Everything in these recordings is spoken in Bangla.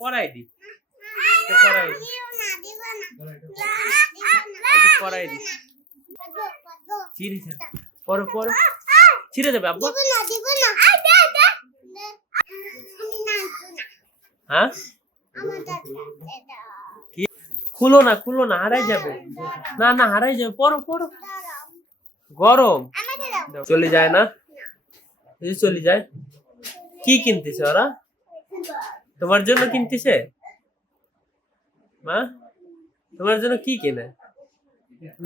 পরাই দি, এটা পরাই দি, এটা পরাই দি। ছিঁড়ে যাবে, পরো পরো, ছিঁড়ে যাবে আব্বা। হ্যাঁ কি? খুলো না, খুলো না, হারাই যাবে। না না, হারাই যাবে, পরো পরো। গরম চলে যায় না, চলে যায়। কি কিনতেছে ওরা? তোমার জন্য কিনতেছে মা? তোমার জন্য কি কিনে?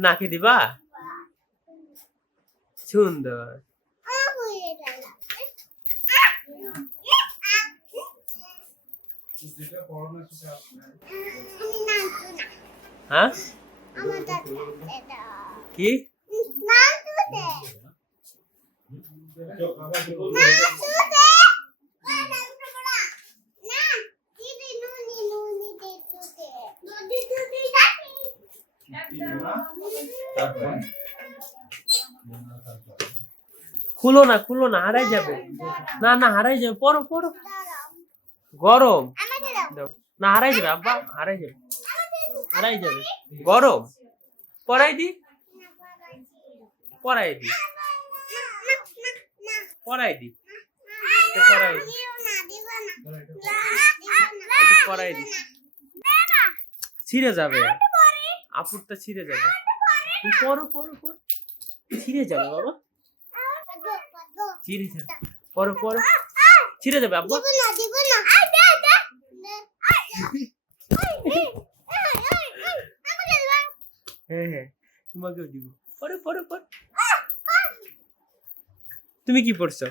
নাকি দিবা? সুন্দর। হ্যাঁ কি? খুলো না, খুলো না, হারাই যাবে। না না, হারাই যাবে, পরো পরো। গরম না, হারাই যাবে আব্বা, হারাই যাবে, হারাই যাবে। গরম পরাই দি, পরাই দি, পরাই দি, এটা পরাই দি, এটা পরাই দি। ছিঁড়ে যাবে, আপুরটা ছিঁড়ে যাবে। পরো পরো পরো, ছিঁড়ে যাবে বাবা, ছিঁড়ে যাবে, পরো পরো, ছিঁড়ে যাবে আব্বা। হ্যাঁ হ্যাঁ, তোমাকেও দিব, পরে পরে পরে। তুমি কি পড়ছো?